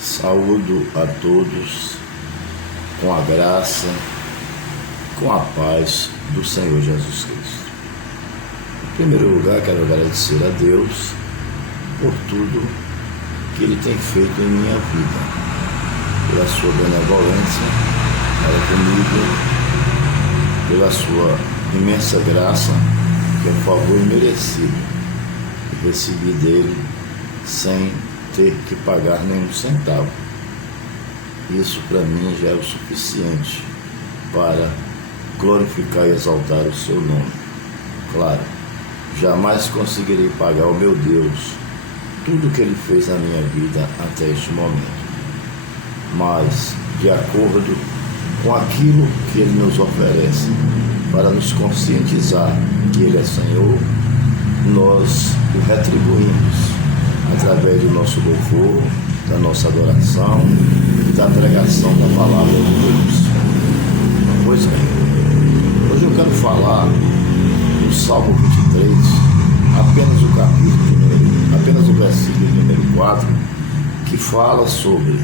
Saúdo a todos com a graça, com a paz do Senhor Jesus Cristo. Em primeiro lugar, quero agradecer a Deus por tudo que Ele tem feito em minha vida, pela sua benevolência para comigo, pela sua imensa graça, que é um favor imerecido, que recebi dele sem ter que pagar nenhum centavo. Isso para mim já é o suficiente para glorificar e exaltar o seu nome. Claro, jamais conseguirei pagar ao meu Deus tudo que Ele fez na minha vida até este momento, mas de acordo com aquilo que Ele nos oferece para nos conscientizar que Ele é Senhor, nós o retribuímos através do nosso louvor, da nossa adoração e da pregação da palavra de Deus. Pois bem, hoje eu quero falar no Salmo 23, apenas o versículo número 4, que fala sobre,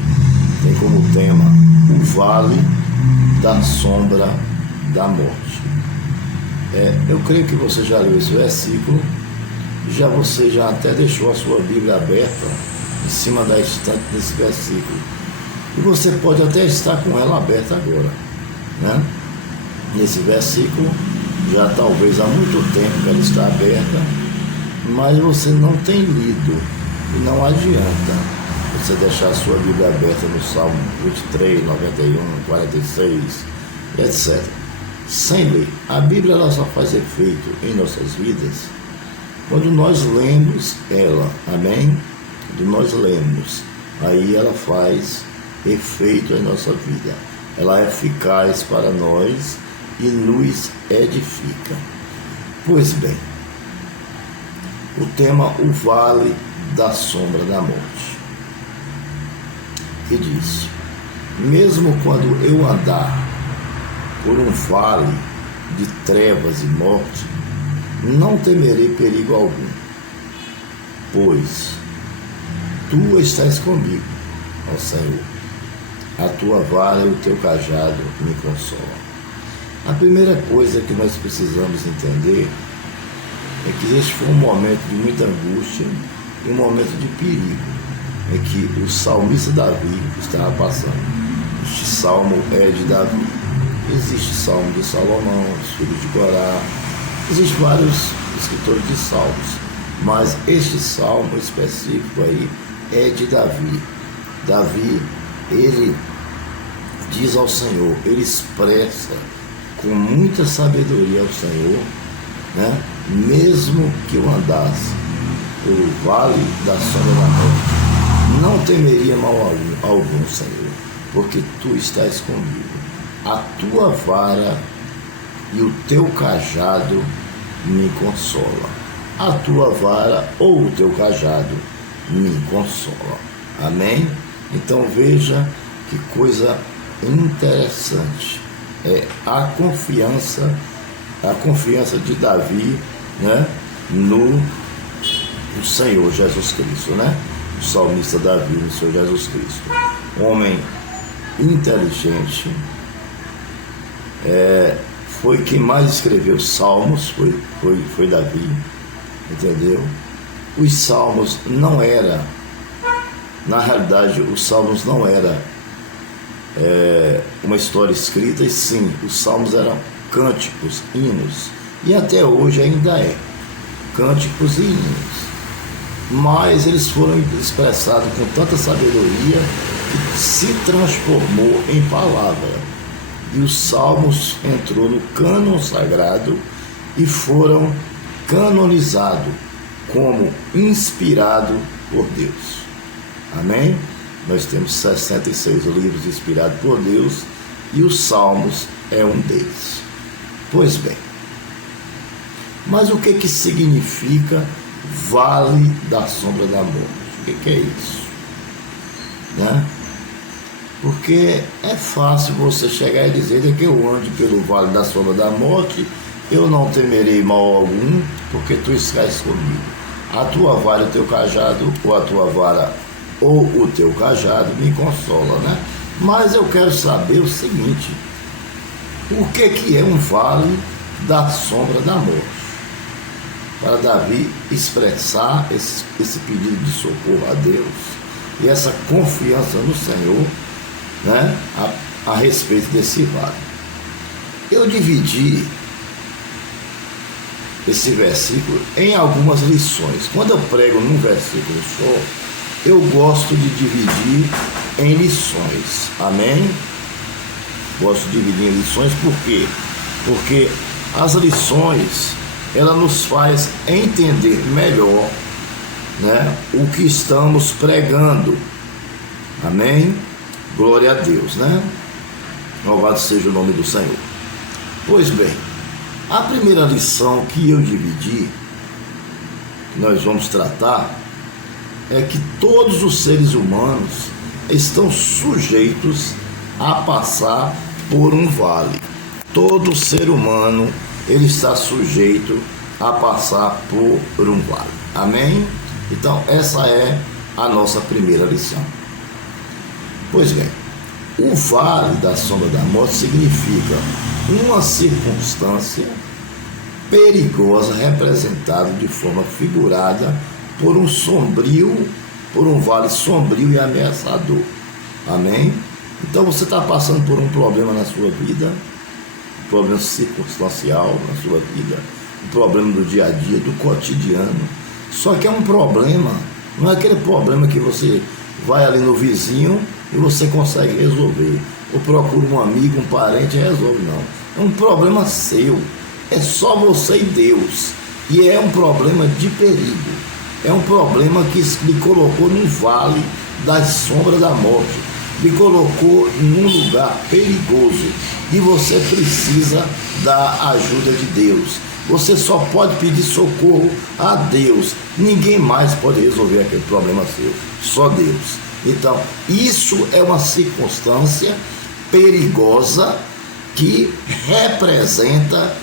tem como tema, o vale da sombra da morte. Eu creio que você já leu esse versículo, você já até deixou a sua Bíblia aberta em cima da estante desse versículo. E você pode até estar com ela aberta agora, né? Nesse versículo, já talvez há muito tempo que ela está aberta, mas você não tem lido. E não adianta você deixar a sua Bíblia aberta no Salmo 23, 91, 46, etc. Sem ler. A Bíblia ela só faz efeito em nossas vidas quando nós lemos ela, amém? Quando nós lemos, aí ela faz efeito em nossa vida. Ela é eficaz para nós e nos edifica. Pois bem, o tema, o vale da sombra da morte. E diz, mesmo quando eu andar por um vale de trevas e morte, não temerei perigo algum, pois tu estás comigo, ó Senhor. A tua vara e o teu cajado me consolam. A primeira coisa que nós precisamos entender é que este foi um momento de muita angústia e um momento de perigo, é que o salmista Davi estava passando. Este salmo é de Davi. Existe salmo de Salomão, filho de Corá, existem vários escritores de salmos, mas este salmo específico aí é de Davi. Davi, ele diz ao Senhor, ele expressa com muita sabedoria ao Senhor, né? Mesmo que eu andasse pelo vale da sombra da morte, não temeria mal algum, Senhor, porque tu estás comigo. A tua vara e o teu cajado me consola. A tua vara ou o teu cajado me consola. Amém? Então veja que coisa interessante. É a confiança de Davi, né, no Senhor Jesus Cristo, né? O salmista Davi no Senhor Jesus Cristo. Homem inteligente, foi quem mais escreveu salmos, foi Davi, entendeu? Os salmos não era, na realidade, os salmos não era uma história escrita, e sim, os salmos eram cânticos, hinos, e até hoje ainda é, cânticos e hinos, mas eles foram expressados com tanta sabedoria que se transformou em palavra. E os salmos entrou no cânon sagrado e foram canonizados como inspirado por Deus. Amém? Nós temos 66 livros inspirados por Deus e os salmos é um deles. Pois bem, mas o que significa vale da sombra da morte? O que é isso? Né? Porque é fácil você chegar e dizer que eu ande pelo vale da sombra da morte, eu não temerei mal algum, porque tu estás comigo. A tua vara e o teu cajado, ou a tua vara ou o teu cajado me consola, né? Mas eu quero saber o seguinte: o que é um vale da sombra da morte? Para Davi expressar esse pedido de socorro a Deus e essa confiança no Senhor, né, a respeito desse vale. Eu dividi esse versículo em algumas lições. Quando eu prego num versículo só, eu gosto de dividir em lições. Amém? Gosto de dividir em lições, por quê? Porque as lições, ela nos faz entender melhor, né, o que estamos pregando. Amém? Glória a Deus, né? Louvado seja o nome do Senhor. Pois bem, a primeira lição que eu dividi, que nós vamos tratar, é que todos os seres humanos estão sujeitos a passar por um vale. Todo ser humano, ele está sujeito a passar por um vale. Amém? Então, essa é a nossa primeira lição. Pois bem, o vale da sombra da morte significa uma circunstância perigosa representada de forma figurada por um vale sombrio e ameaçador. Amém? Então você está passando por um problema na sua vida, um problema circunstancial na sua vida, um problema do dia a dia, do cotidiano. Só que é um problema, não é aquele problema que você vai ali no vizinho e você consegue resolver, ou procura um amigo, um parente e resolve. Não, é um problema seu, é só você e Deus, e é um problema de perigo, é um problema que lhe colocou no vale das sombras da morte, lhe colocou num lugar perigoso, e você precisa da ajuda de Deus. Você só pode pedir socorro a Deus, ninguém mais pode resolver aquele problema seu, só Deus. Então, isso é uma circunstância perigosa que representa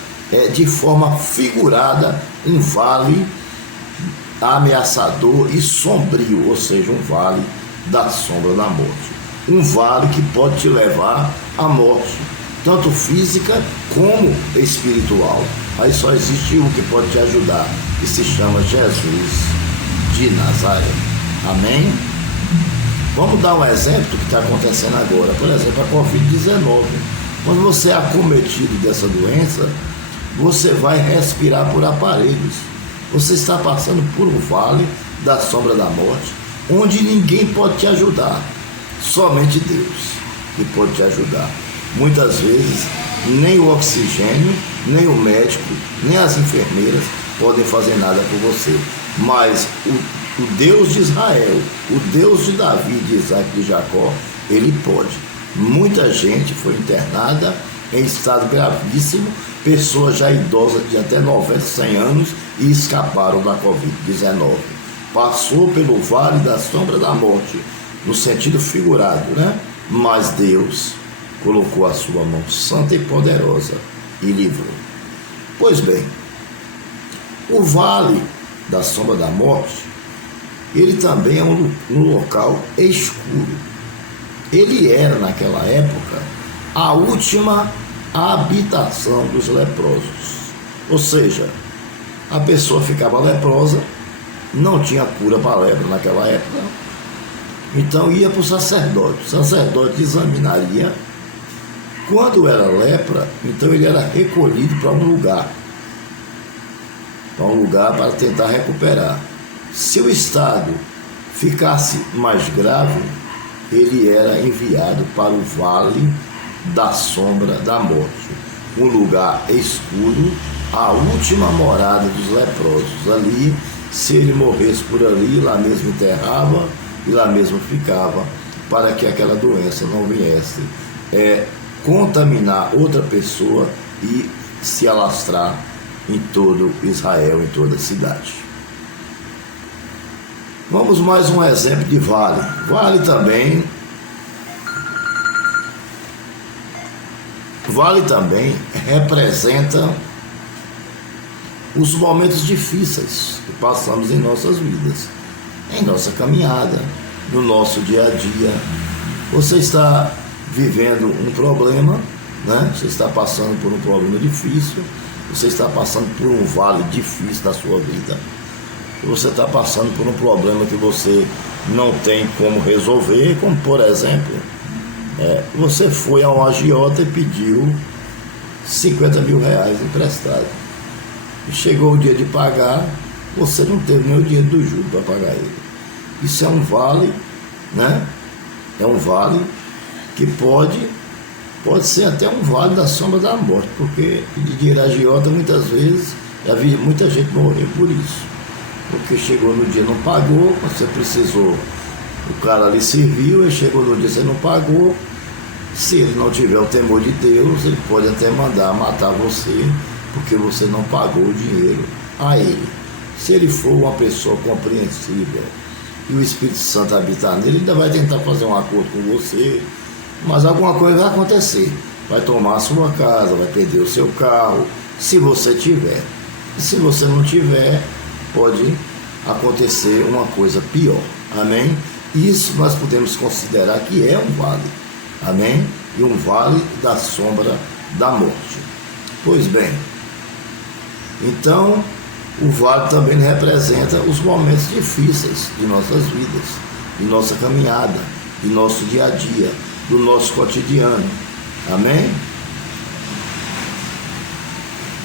de forma figurada um vale ameaçador e sombrio, ou seja, um vale da sombra da morte. Um vale que pode te levar à morte, tanto física como espiritual. Aí só existe um que pode te ajudar, que se chama Jesus de Nazaré. Amém? Vamos dar um exemplo do que está acontecendo agora. Por exemplo, a Covid-19. Quando você é acometido dessa doença, você vai respirar por aparelhos. Você está passando por um vale da sombra da morte, onde ninguém pode te ajudar. Somente Deus que pode te ajudar. Muitas vezes, nem o oxigênio, nem o médico, nem as enfermeiras podem fazer nada por você. Mas o Deus de Israel, o Deus de Davi, de Isaac e de Jacó, ele pode. Muita gente foi internada em estado gravíssimo, pessoas já idosas de até 90, 100 anos e escaparam da Covid-19. Passou pelo vale da sombra da morte, no sentido figurado, né? Mas Deus colocou a sua mão santa e poderosa e livrou. Pois bem, o vale da sombra da morte, ele também é um local escuro. Ele era, naquela época, a última habitação dos leprosos. Ou seja, a pessoa ficava leprosa, não tinha cura para a lepra naquela época, então ia para o sacerdote examinaria. Quando era lepra, então ele era recolhido para um lugar para tentar recuperar. Se o estado ficasse mais grave, ele era enviado para o vale da sombra da morte, um lugar escuro, a última morada dos leprosos. Ali, se ele morresse por ali, lá mesmo enterrava e lá mesmo ficava, para que aquela doença não viesse contaminar outra pessoa e se alastrar em todo Israel, em toda a cidade. Vamos mais um exemplo de vale. Vale também representa os momentos difíceis que passamos em nossas vidas, em nossa caminhada, no nosso dia a dia. Você está vivendo um problema, né? Você está passando por um problema difícil, você está passando por um vale difícil da sua vida. Você está passando por um problema que você não tem como resolver, como por exemplo, você foi a um agiota e pediu 50 mil reais emprestado. Chegou o dia de pagar, você não teve nem o dinheiro do juro para pagar ele. Isso é um vale, né? É um vale que pode ser até um vale da sombra da morte, porque pedir dinheiro a agiota muitas vezes, já vi muita gente morrer por isso, porque chegou no dia não pagou, você precisou, o cara lhe serviu, e chegou no dia você não pagou. Se ele não tiver o temor de Deus, ele pode até mandar matar você, porque você não pagou o dinheiro a ele. Se ele for uma pessoa compreensível e o Espírito Santo habitar nele, ele ainda vai tentar fazer um acordo com você, mas alguma coisa vai acontecer. Vai tomar a sua casa, vai perder o seu carro, se você tiver. E se você não tiver, pode acontecer uma coisa pior. Amém? Isso nós podemos considerar que é um vale. Amém? E um vale da sombra da morte. Pois bem, então o vale também representa os momentos difíceis de nossas vidas, de nossa caminhada, de nosso dia a dia, do nosso cotidiano. Amém?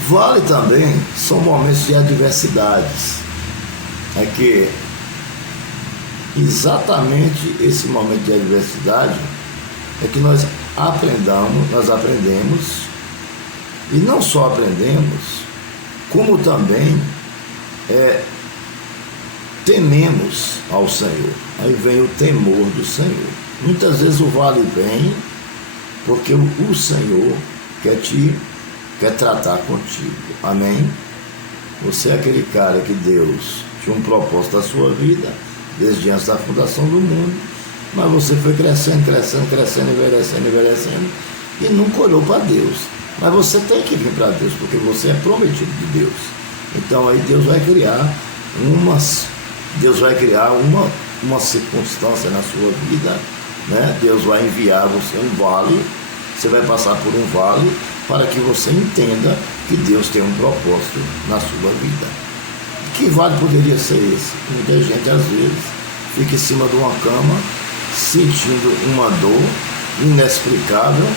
Vale também são momentos de adversidades. É que exatamente esse momento de adversidade é que nós aprendemos, e não só aprendemos, como também tememos ao Senhor. Aí vem o temor do Senhor. Muitas vezes o vale vem porque o Senhor quer tratar contigo. Amém? Você é aquele cara que Deus tinha um propósito da sua vida desde antes da fundação do mundo, mas você foi crescendo, envelhecendo e nunca olhou para Deus. Mas você tem que vir para Deus, porque você é prometido de Deus. Então aí Deus vai criar uma circunstância na sua vida, né? Deus vai enviar você um vale, você vai passar por um vale para que você entenda que Deus tem um propósito na sua vida. Que vale poderia ser esse? Muita gente às vezes fica em cima de uma cama sentindo uma dor inexplicável,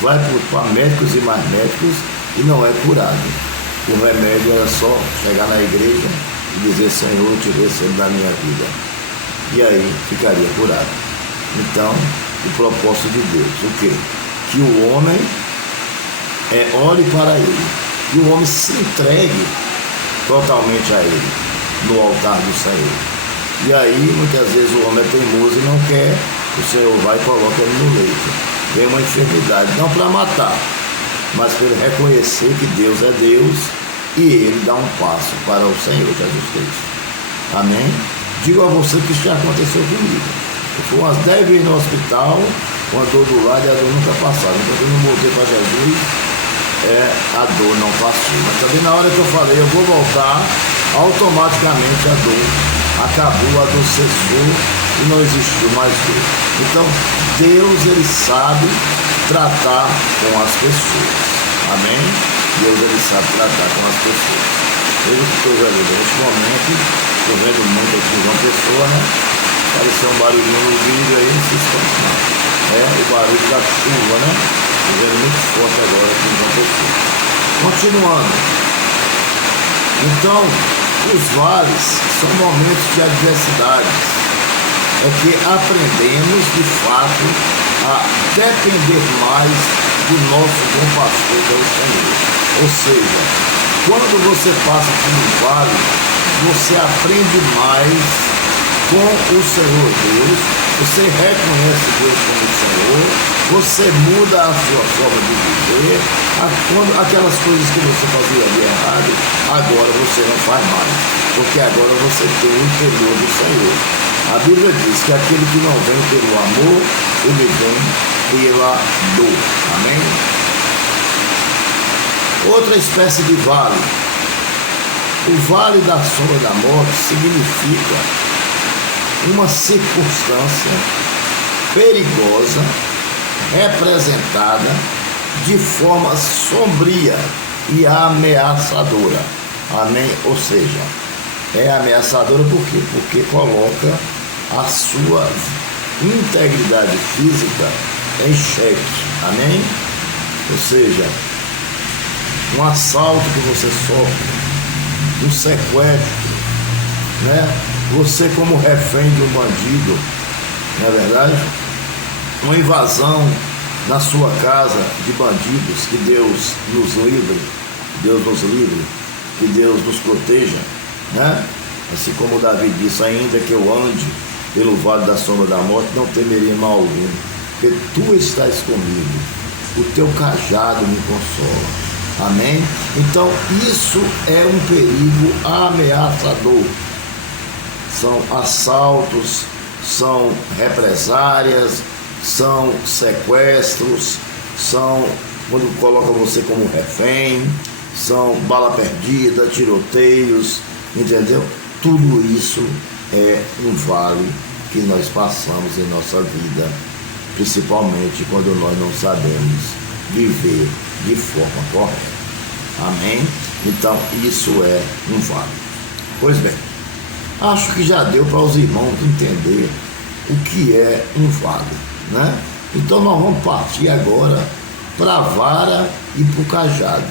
vai para médicos e mais médicos e não é curado. O remédio era só chegar na igreja e dizer: Senhor, te recebo na minha vida, e aí ficaria curado. Então, o propósito de Deus, o quê? Que o homem olhe para ele, que o homem se entregue totalmente a ele, no altar do Senhor. E aí, muitas vezes o homem é teimoso e não quer, o Senhor vai e coloca ele no leito. Vem uma enfermidade, não para matar, mas para ele reconhecer que Deus é Deus e ele dá um passo para o Senhor Jesus Cristo. Amém? Digo a você que isso já aconteceu comigo. Eu fui umas 10 vezes no hospital, com a dor do lado e a dor nunca passava. Então, quando eu voltei para Jesus, a dor não passou. Mas também na hora que eu falei, eu vou voltar, automaticamente a dor acabou, a dor cessou e não existiu mais dor. Então, Deus, ele sabe tratar com as pessoas. Amém? Deus, ele sabe tratar com as pessoas. Eu estou vendo neste momento, estou vendo muito aqui uma pessoa, né? Apareceu um barulhinho no vídeo aí, não se espanta não. É o barulho da chuva, né? Estou vendo muito forte agora aqui em João Pessoa. Continuando. Então, os vales são momentos de adversidades. É que aprendemos, de fato, a depender mais do nosso bom pastor, que é o Senhor. Ou seja, quando você passa por um vale, você aprende mais com o Senhor Deus, você reconhece Deus como o Senhor, você muda a sua forma de viver, aquelas coisas que você fazia de errado, agora você não faz mais, porque agora você tem o temor do Senhor. A Bíblia diz que aquele que não vem pelo amor, ele vem pela dor. Amém? Outra espécie de vale. O vale da sombra da morte significa uma circunstância perigosa representada de forma sombria e ameaçadora. Amém? Ou seja, é ameaçadora por quê? Porque coloca a sua integridade física em xeque. Amém? Ou seja, um assalto que você sofre, um sequestro, né? Você como refém de um bandido, não é verdade? Uma invasão na sua casa de bandidos, que Deus nos livre, que Deus nos proteja, né? Assim como Davi disse, ainda que eu ande pelo vale da sombra da morte, não temerei mal algum, porque tu estás comigo, o teu cajado me consola. Amém? Então isso é um perigo ameaçador. São assaltos, são represárias, são sequestros, são quando coloca você como refém, são bala perdida, tiroteios, entendeu? Tudo isso é um vale que nós passamos em nossa vida, principalmente quando nós não sabemos viver de forma correta. Amém? Então isso é um vale. Pois bem, acho que já deu para os irmãos entender o que é um vale, né? Então nós vamos partir agora para a vara e para o cajado.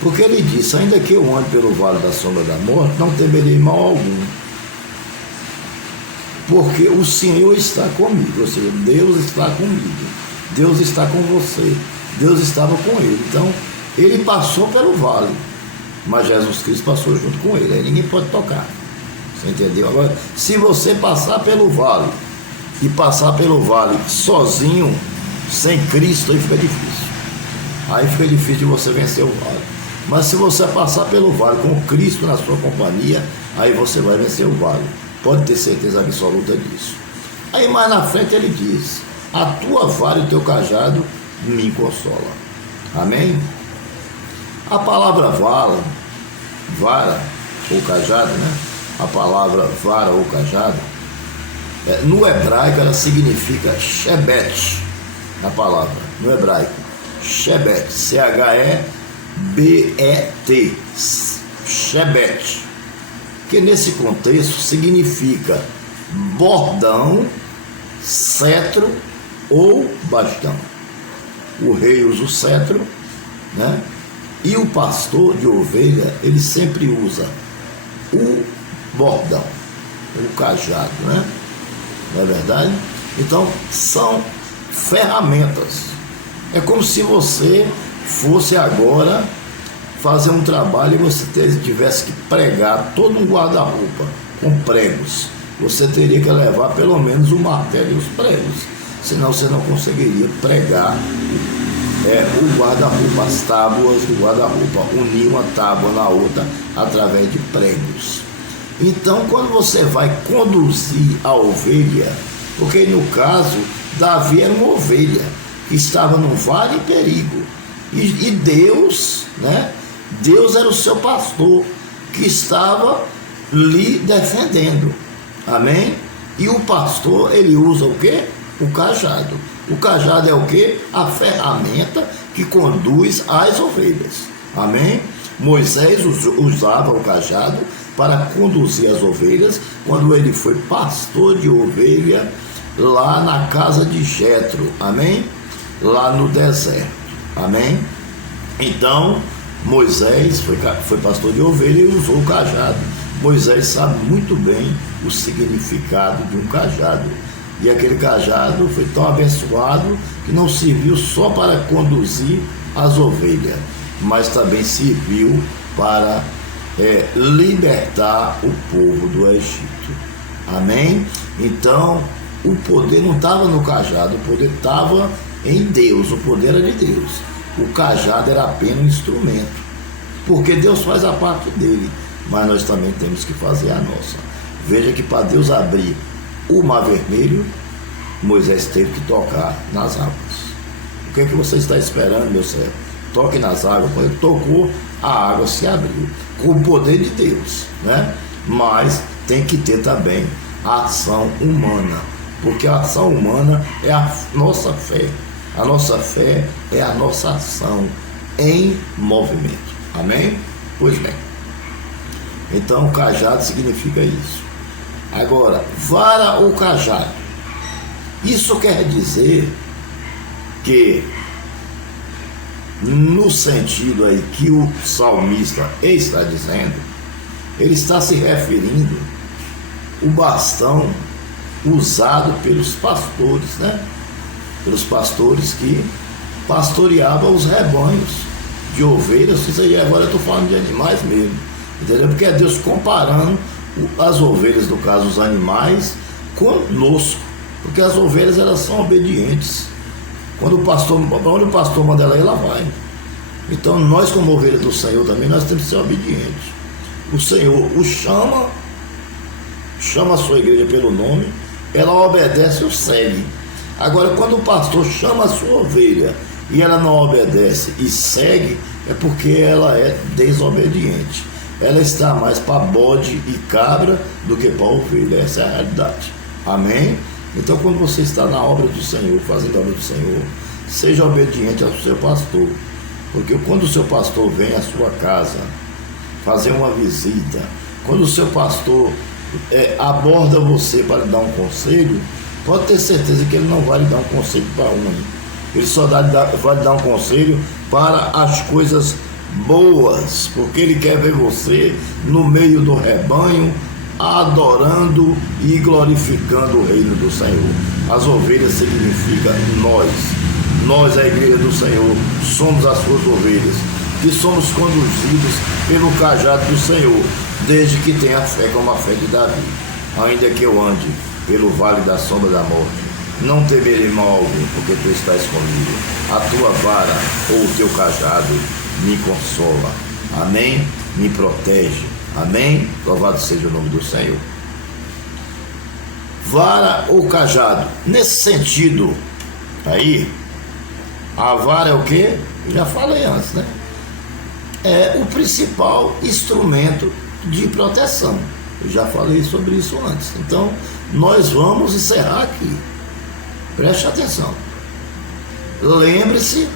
Porque ele disse, ainda que eu ande pelo vale da sombra da morte, não temerei mal algum, porque o Senhor está comigo. Ou seja, Deus está comigo, Deus está com você, Deus estava com ele. Então ele passou pelo vale, mas Jesus Cristo passou junto com ele, aí ninguém pode tocar. Você entendeu? Agora, se você passar pelo vale e passar pelo vale sozinho, sem Cristo, aí fica difícil. Aí fica difícil de você vencer o vale. Mas se você passar pelo vale com Cristo na sua companhia, aí você vai vencer o vale. Pode ter certeza absoluta disso. Aí mais na frente ele diz, a tua vara e o teu cajado me consola. Amém? A palavra vara ou cajado, né? A palavra vara ou cajado, no hebraico ela significa shebet, a palavra, no hebraico, shebet, C-H-E-B-E-T, shebet, que nesse contexto significa bordão, cetro ou bastão. O rei usa o cetro, né? E o pastor de ovelha, ele sempre usa o bordão, o cajado, né? Não é verdade? Então, são ferramentas. É como se você fosse agora fazer um trabalho e você tivesse que pregar todo um guarda-roupa com pregos. Você teria que levar pelo menos o martelo e os pregos, senão você não conseguiria pregar o guarda-roupa, as tábuas do guarda-roupa, unir uma tábua na outra através de pregos. Então, quando você vai conduzir a ovelha, porque no caso, Davi era uma ovelha que estava num vale de perigo, e Deus, né? Deus era o seu pastor que estava lhe defendendo. Amém? E o pastor, ele usa o quê? O cajado. O cajado é o quê? A ferramenta que conduz as ovelhas. Amém? Moisés usava o cajado para conduzir as ovelhas quando ele foi pastor de ovelha lá na casa de Jetro. Amém? Lá no deserto. Amém? Então, Moisés foi pastor de ovelha e usou o cajado. Moisés sabe muito bem o significado de um cajado. E aquele cajado foi tão abençoado que não serviu só para conduzir as ovelhas, mas também serviu para libertar o povo do Egito. Amém? Então, o poder não estava no cajado, o poder estava em Deus, o poder era de Deus. O cajado era apenas um instrumento, porque Deus faz a parte dele, mas nós também temos que fazer a nossa. Veja que para Deus abrir o Mar Vermelho, Moisés teve que tocar nas águas. O que é que você está esperando, meu servo? Toque nas águas. Quando ele tocou, a água se abriu, com o poder de Deus, né? Mas tem que ter também a ação humana, porque a ação humana é a nossa fé. A nossa fé é a nossa ação em movimento. Amém? Pois bem. Então, cajado significa isso. Agora, vara ou cajado. Isso quer dizer que, no sentido aí que o salmista está dizendo, ele está se referindo ao bastão usado pelos pastores, né? Pelos pastores que pastoreavam os rebanhos de ovelhas. Isso aí agora eu estou falando de animais mesmo, entendeu? Porque é Deus comparando as ovelhas, no caso os animais, conosco, porque as ovelhas elas são obedientes. Quando o pastor, para onde o pastor manda ela vai. Então nós, como ovelhas do Senhor também, nós temos que ser obedientes. O Senhor o chama a sua igreja pelo nome, ela obedece e o segue. Agora, quando o pastor chama a sua ovelha e ela não obedece e segue, é porque ela é desobediente. Ela está mais para bode e cabra do que para ovelha. Essa é a realidade. Amém? Então, quando você está na obra do Senhor, fazendo a obra do Senhor, seja obediente ao seu pastor. Porque quando o seu pastor vem à sua casa fazer uma visita, quando o seu pastor aborda você para lhe dar um conselho, pode ter certeza que ele não vai lhe dar um conselho para ruim. Ele só vai lhe dar um conselho para as coisas boas, porque ele quer ver você no meio do rebanho, adorando e glorificando o reino do Senhor. As ovelhas significa nós, a igreja do Senhor, somos as suas ovelhas, que somos conduzidos pelo cajado do Senhor, desde que tenha fé como a fé de Davi. Ainda que eu ande pelo vale da sombra da morte, não temerei mal algum, porque tu estás comigo. A tua vara ou o teu cajado me consola. Amém? Me protege. Amém? Louvado seja o nome do Senhor. Vara ou cajado. Nesse sentido aí, a vara é o quê? Já falei antes, né? É o principal instrumento de proteção. Eu já falei sobre isso antes. Então, nós vamos encerrar aqui. Preste atenção. Lembre-se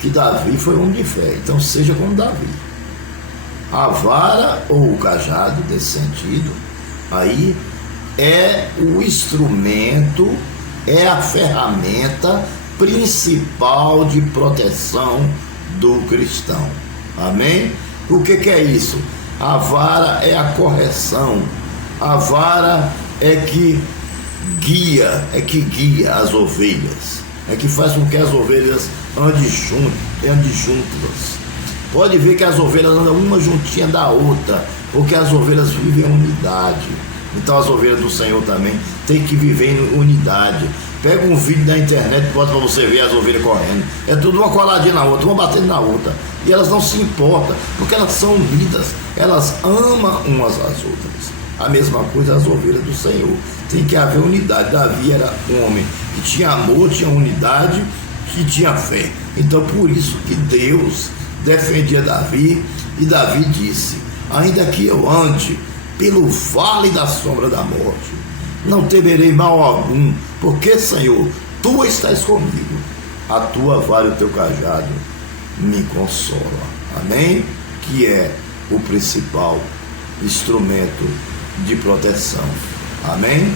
que Davi foi um de fé. Então, seja como Davi. A vara ou o cajado, desse sentido, aí é o instrumento, é a ferramenta principal de proteção do cristão. Amém? O que é isso? A vara é a correção. A vara é que guia as ovelhas. É que faz com que as ovelhas andem juntas. Pode ver que as ovelhas andam uma juntinha da outra, porque as ovelhas vivem em unidade. Então as ovelhas do Senhor também têm que viver em unidade. Pega um vídeo na internet, bota para você ver as ovelhas correndo. É tudo uma coladinha na outra, uma batendo na outra. E elas não se importam, porque elas são unidas. Elas amam umas às outras. A mesma coisa as ovelhas do Senhor. Tem que haver unidade. Davi era um homem que tinha amor, tinha unidade, que tinha fé. Então por isso que Deus defendia Davi, e Davi disse: ainda que eu ande pelo vale da sombra da morte, não temerei mal algum, porque, Senhor, tu estás comigo, a tua vara e o teu cajado me consola. Amém? Que é o principal instrumento de proteção, amém?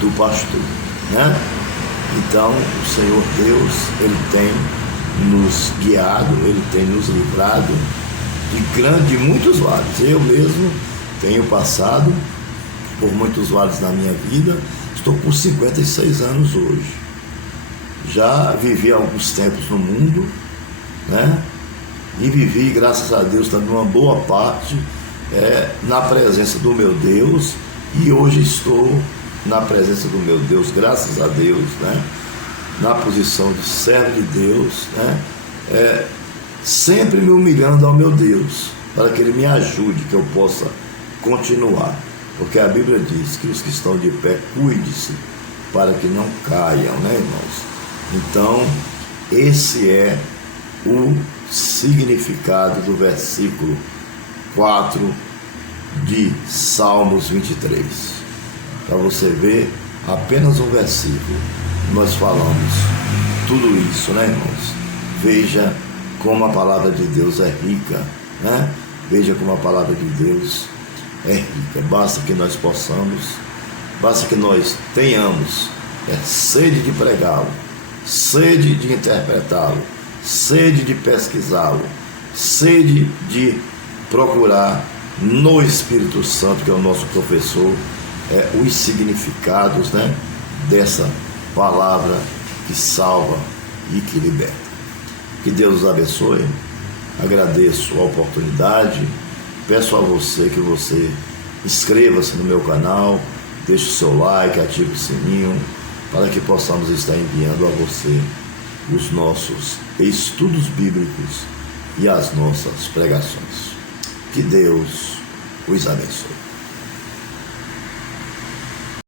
Do pastor, né? Então o Senhor Deus, Ele tem nos guiado, Ele tem nos livrado de muitos vales. Eu mesmo tenho passado por muitos vales na minha vida. Estou com 56 anos hoje. Já vivi alguns tempos no mundo, né? E vivi, graças a Deus, também uma boa parte na presença do meu Deus. E hoje estou na presença do meu Deus, graças a Deus, né? Na posição de servo de Deus, né? Sempre me humilhando ao meu Deus, para que Ele me ajude, que eu possa continuar. Porque a Bíblia diz que os que estão de pé, cuide-se, para que não caiam, né, irmãos? Então, esse é o significado do versículo 4 de Salmos 23. Para você ver apenas um versículo. Nós falamos tudo isso, né, irmãos? Veja como a palavra de Deus é rica, né? Veja como a palavra de Deus é rica. Basta que nós possamos, basta que nós tenhamos sede de pregá-lo, sede de interpretá-lo, sede de pesquisá-lo, sede de procurar no Espírito Santo, que é o nosso professor, os significados, né, dessa palavra que salva e que liberta. Que Deus os abençoe. Agradeço a oportunidade. Peço a você que você inscreva-se no meu canal, deixe o seu like, ative o sininho, para que possamos estar enviando a você os nossos estudos bíblicos e as nossas pregações. Que Deus os abençoe.